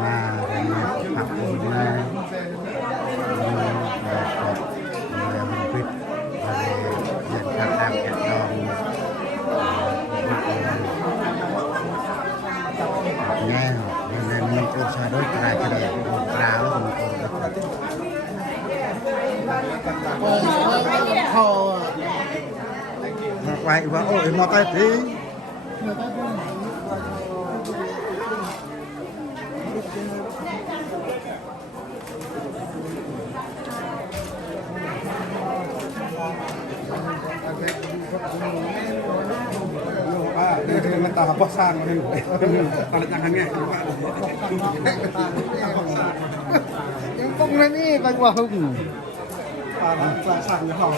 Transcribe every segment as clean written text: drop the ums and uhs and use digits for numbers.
มาผักบุญมาพิษอะไรอย่างทางด้านแกะดองแง่ในมันก็ชาด้วยกระไรกระไรกระแล้วมันก็พอมาไปว่าโอ้ยมาไปทีนี่มันต่อพอสร้างเลยตอนจังหันไงยังต้องนั่นนี่ไปว่าหึ่งปลาสั่งหอม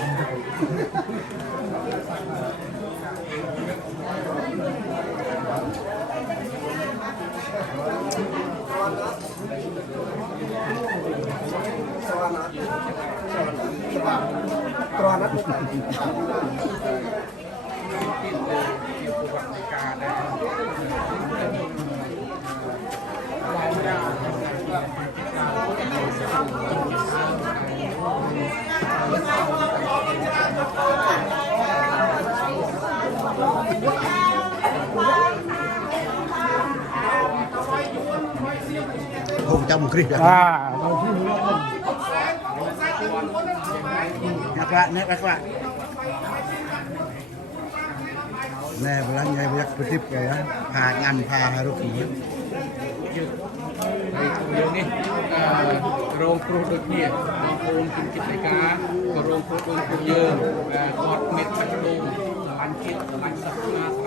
ตอนนั้นผมจำคลิปนักละแน่เวลาไงเวลาไปทิพย์เลยนะพางานพาฮารุนี้นี่โรงครูดุจเนี่ยโรงกินกิจการโรงครูดุจเยอะกอดเม็ดปัจจุบันสมันคิดสมันสัตว์